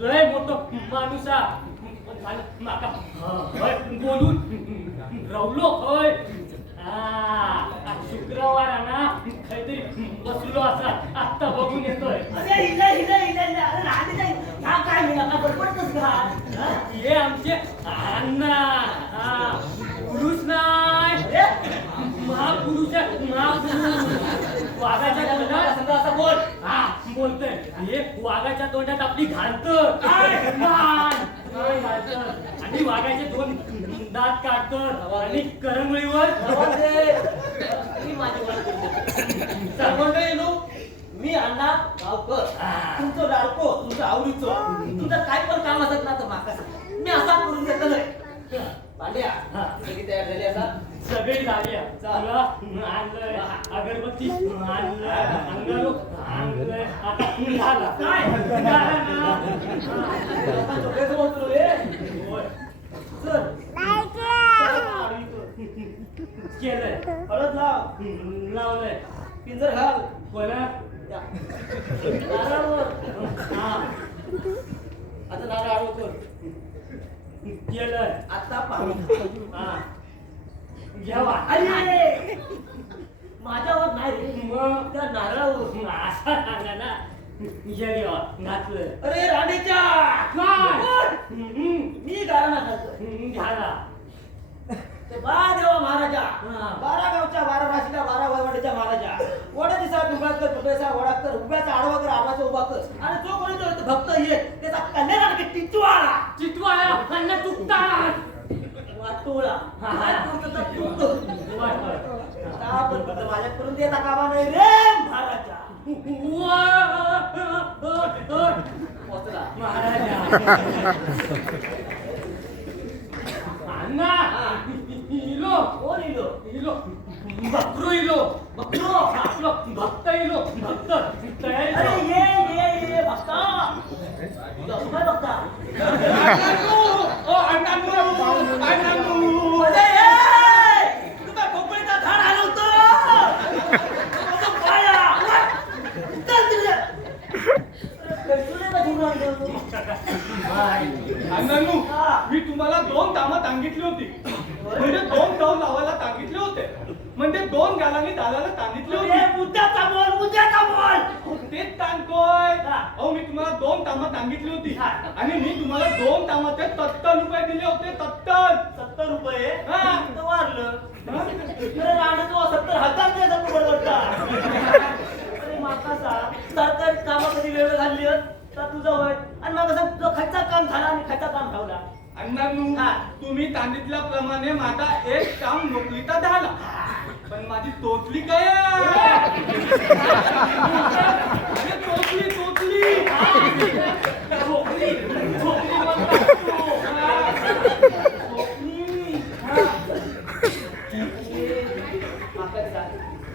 लय मोठो माणूस माका बोलून रवलो होय. शुक्रवार ना काहीतरी बसलो असा आत्ता बघून येतोय. हे आमचे अण्णा पुरुष नाही महापुरुष वाघाच्या तोंडात असं बोल. बोलतोय हे वाघाच्या तोंडात आपली घालतं आणि वाघाचे 2 दात काढतात आणि करंगळीवर मी अण्णा गावकर तुमचं लाडको तुमचं आवडीचं तुमचं काय पण काम असत ना तर माका मी असा करून देतो नाही. पांड्या सगळी तयार झाली असा सगळी झाली. आणलंय अगरबत्ती आणलंय अंगारो आणलंय आता झाला काय बोलतो रे केलंय हळद लाव लावलंय पिंजर घाल कोणा आता नारळ आळू कर केलंय आता पाणी घ्यावा. अरे माझ्यावर नाही रे मग त्या नारळावर असा सांगा ना घातलं. अरे राणीच्या मी गाणं घालतोय झाला ते बा देवा महाराजा 12 गावच्या 12 राशीला 12 वैवड्याच्या महाराजा वडा दिसा डुबळाकर डुबेसा वडाकर उभ्याचा आडवा कर आडवाचा उभा कर आणि जो कोणी तो भक्त येत त्याचा कल्याण की टिचवाळा चितवाळा अन्न तुकता वाटोळा माझ्या करून देता कामा नाही रे महाराजा महाराजा अण्णा इलो कोण इलो इलो बकरू इलो बकरो आपलो भक्त इलो भक्त तयारी अरे ये भक्ता तुझा भक्ता अरे तू काय खोपडीचा झाड हलवतो पाया चल तिकडे अण्णांनो मी तुम्हाला 2 कामं सांगितली होती म्हणजे 2 गाव लावायला सांगितले होते म्हणजे 2 गालांनी दादाला सांगितले होते. मुद्द्याचा बोल तेच सांगतोय अहो मी तुम्हाला 2 कामं सांगितली होती आणि मी तुम्हाला 2 कामाचे 70 रुपये दिले होते. 70 रुपये वारलं राहणं तू 70,000 अरे माका सरकारी कामं कधी वेळ घालली तर तुझं होय आणि मग असं तुझं खायचा काम झाला आणि खायचा काम ठेवला. अण्णांनो तुम्ही सांगितल्याप्रमाणे माझा एक काम नोकरीचा झाला पण माझी तोतली काय तोतली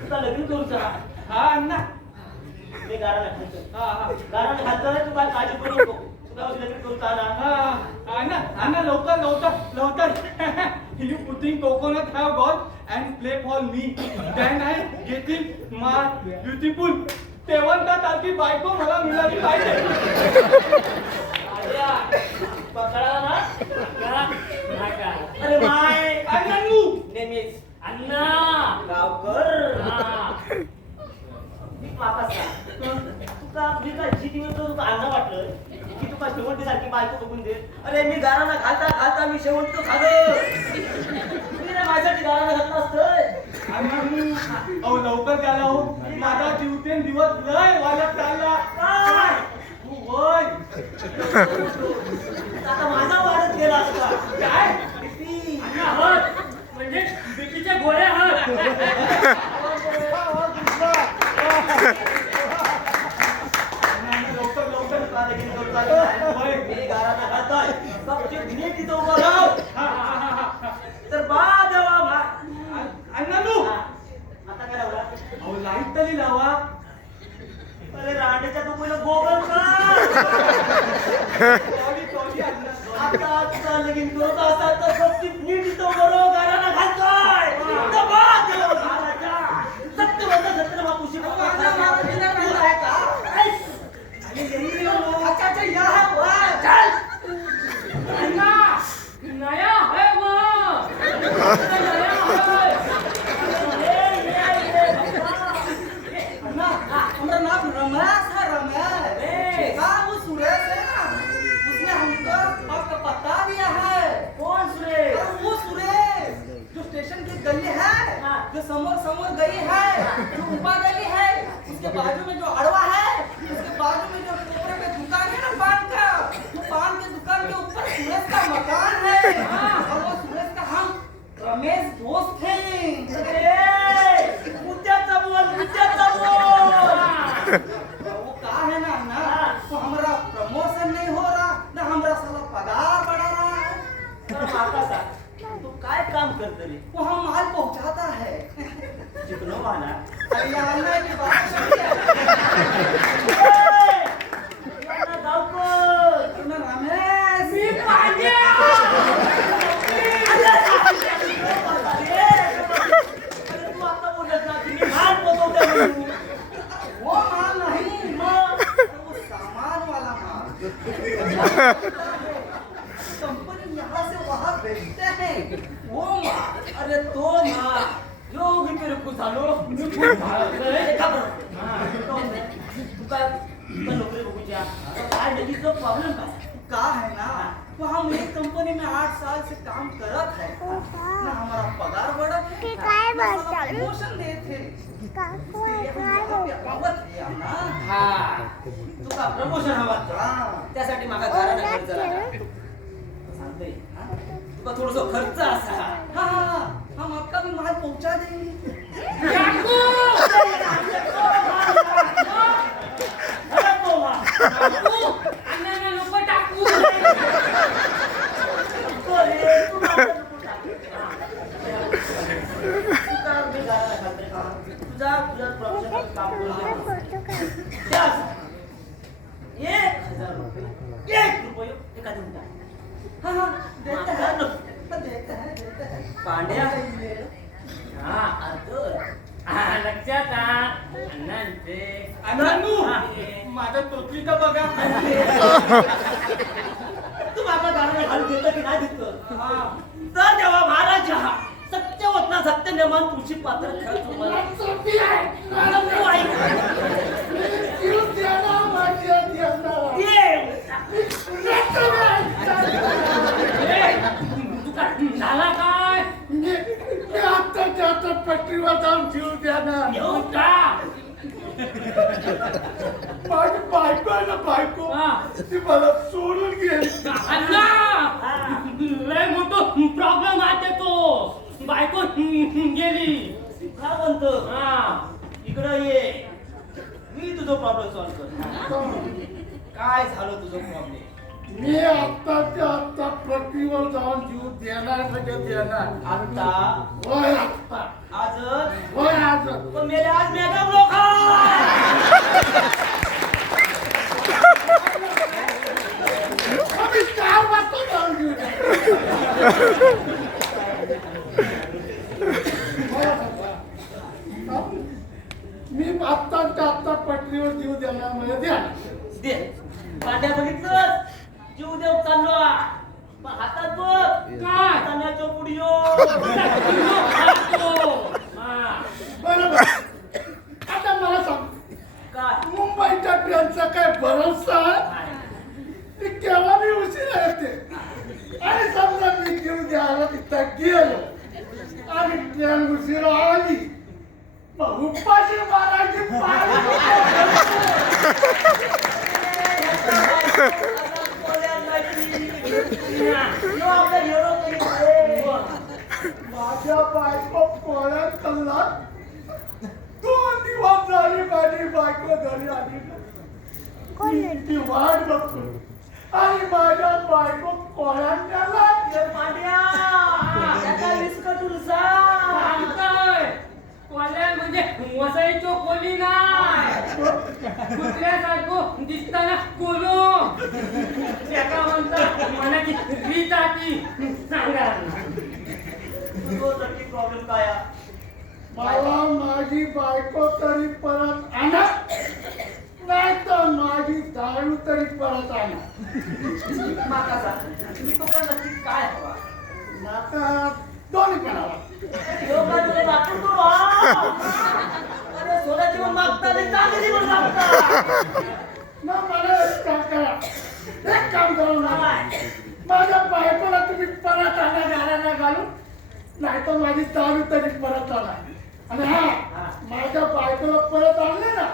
तुझा लग्न करूचा हा अण्णा मी गारा घालतोय तू काय काळजी करू नको तुला लग्न करूचा अण्णा लवकर you putting coconut have got and play for me then I getting my beautiful तेवंता तारखी बायको मला मिळाली पाहिजे. पकडा ना का अरे माय अण्णांनो नेहमीच अण्णा गावकर तुका आपली काय जी तुका अन्न वाटलं की तुका शेवंती सारखी बायको बघून दे. अरे मी गाराना घालता मी शेवंती तो तुम्ही ना माझ्यासाठी गाराना घातलं असतं. अहो लवकर द्यायला हो माझा दिवसेन दिवस लय वाजत चालला काय तू वय आता माझा वाढत गेला असता काय अण्णा हट म्हणजे बीपीच्या गोळ्या हट मी गाराना घालतोय नीट तिथं उभं राह तर बा देवा अण्णांनो आता काय लावला अहो लाईट तरी लावा. अरे रांडेच्या दुबईला गोगल आता तुझा लगीन करत असा तर गप्पीत नीट इथं उभं राह गाराना घालतोय तर बा देवा महाराजा सत्यवंत छत्रपती अच्छा अच्छा या समोर गली है, जो ऊपर गली है, उसके बाजू में जो अड़वा है, उसके बाजू में जो कोपरे पे दुकान है ना पान का, वो पान के दुकान के ऊपर सुरेश का मकान है। और वो सुरेश का हम रमेश दोस्त हैं। मुद्द्याचा बोल वो कहा है ना अन्ना, तो हमारा प्रमोशन नहीं हो रहा ना हमारा साला पगार बढ़ा रहा है। तर माका सांग तू काय काम करतो रे वो हम माल पहुंचाता है। चिकनो माना अरे अन्ना की बात सुनिए। यांना गावकर अन्ना रमेश मी पांड्या अरे तू आता बोलत ना की मी माल पोचवतो म्हणून वो माल नहीं, वो सामान वाला माल। कंपनी यहाँ से वहाँ भेजते हैं वो माल। अरे तो माल यो विकेर कुसालो मी खूप भागले का बरं तू काय नोकरी बघूच्या काय नदीचा प्रॉब्लेम काय का है ना, वो हम एक कंपनी में 8 साल से काम करत है ना, हमारा पगार बढ़त है ना साला प्रमोशन देते आवत है ना। हा तुका प्रमोशन हवा हाँ। त्यासाठी मागा घराला खर्च लागला सांगतोय हा? तुका थोडस खर्च असा हाँ, हम आपका भी माल पहुंचा देंगे। तुझा प्रोफेशनल काम एक रुपये एका देऊन टाक हाँ, देते हैं। पांड्या हा अर्थ लक्षात अण्णांचे अण्णांनू माझं तोतली तर बघा. तू माझ्या गाण्याला घालून देतं की नाही देतं तर तेव्हा महाराज सत्य होत ना सत्य निर्माण तुझी पात्र खरंच तुम्हाला तू ऐक. तू काय झाला काय आता पटरीवर जाऊन जीव द्या ना. येऊ का माझी बायको आहे ना बायको हा. ती मला सोडून गेली. अण्णा लय मोठो प्रॉब्लेम आहे तो बायको गेली का म्हणतो हा इकडं ये, मी तुझं प्रॉब्लेम सॉल्व्ह कर। काय झालं तुझं प्रॉब्लेम? मी आत्ताच्या आत्ता पटरीवर जाऊन जीव देणार म्हणजे देणार. आता होय आत्ता आजच होय आज पण मेले आज मेगा ब्लॉक आम्ही 4 वाजता जाऊन जीव मी आत्ताच्या आत्ता पटरीवर जीव देणार म्हणजे द्या. दे पांड्या बघितलं जीव देव चाललो पण हातात बघ काय तांदळाच्या पुडियो बरोबर. आता मला सांग काय मुंबईच्या ट्रेनचा काय भरोसा आहे? ती केव्हा मी उशिरा येते आणि समजा मी जीव द्यायला तिथं गेलो आणि ट्रेन उशिरा आली मग उपाशी मारायची माझ्या बायको पोळ्यात कल्ला 2 दिवस झाली माझी बायको घरी आली नाही. ती वाट बघतो आणि माझ्या बायको पोळ्यात गेला. पांड्या त्याचा विस्कटून सांगतोय कोल्ह्या म्हणजे वसईचो कोली नाही कुत्र्यासारखं दिसताना कोलो त्याका म्हणता मनाची रीत आती सांगा तुझं नक्की प्रॉब्लेम काय आहे? मला माझी बायको तरी परत आणा नाही तर माझी दारू तरी परत आणा. माका सांग मी तुला नक्की काय हवा? नाका दोन्ही पण हवा. लोकं तुला दाखवून तो अरे सोन्याची पण मागतात आणि चांदीची पण मागतात. मग मला एक काम करा, एक काम करू नका. माझ्या बायकोला तुम्ही परत आणा घालायला घालून नाही तर माझी दारू तरी परत आणा. आणि हा माझ्या बायकोला परत आणले ना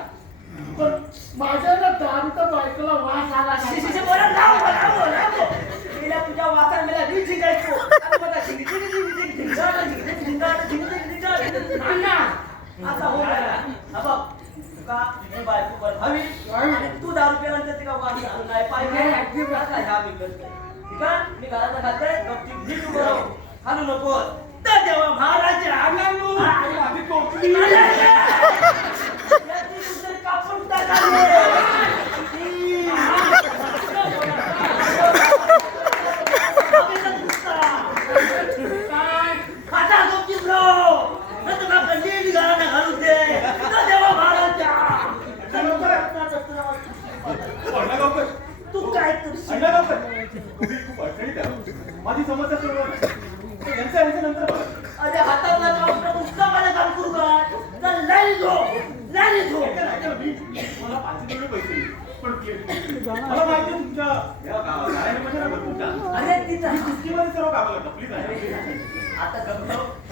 पण माझ्या ना दारूचा बायकोला वास आला नाही. शिशीचे बोला लाव. गेल्या तुझ्या वासान मला मी झिंगायचो. आणि मला नाना, असा हो गेला. हा बघ, तुका तुझी बायको परत हवी आणि तू दारू पिल्यानंतर तिला वास आला नाही पाहिजे. आता ह्या मी करतोय. ठीक आहे? मी घरात खातोय, गपचूप नीट उभं राहू. हालू नको. तर देवा महाराज माझी टोपली कापून टाका. खाता गपचूप राहू. नाही तर मला कंटिन्यू घराला घालून दे. तर देवा महाराजा. अण्णा लवकर तू काय करशील? अण्णा लवकर तुम्ही खूप अडचणीत आहे. माझी समस्या सोडवा यांच्या नंतर बघा. अरे हातातला काम उसका मला काम करू का? तर लई झो. मला 500 एवढे पैसे नाही. पण मला माहिती आहे तुमच्या या गावामध्ये अरे तिथं सिस्टीममध्ये सर्व कामं करतात. प्लीज आता गप्प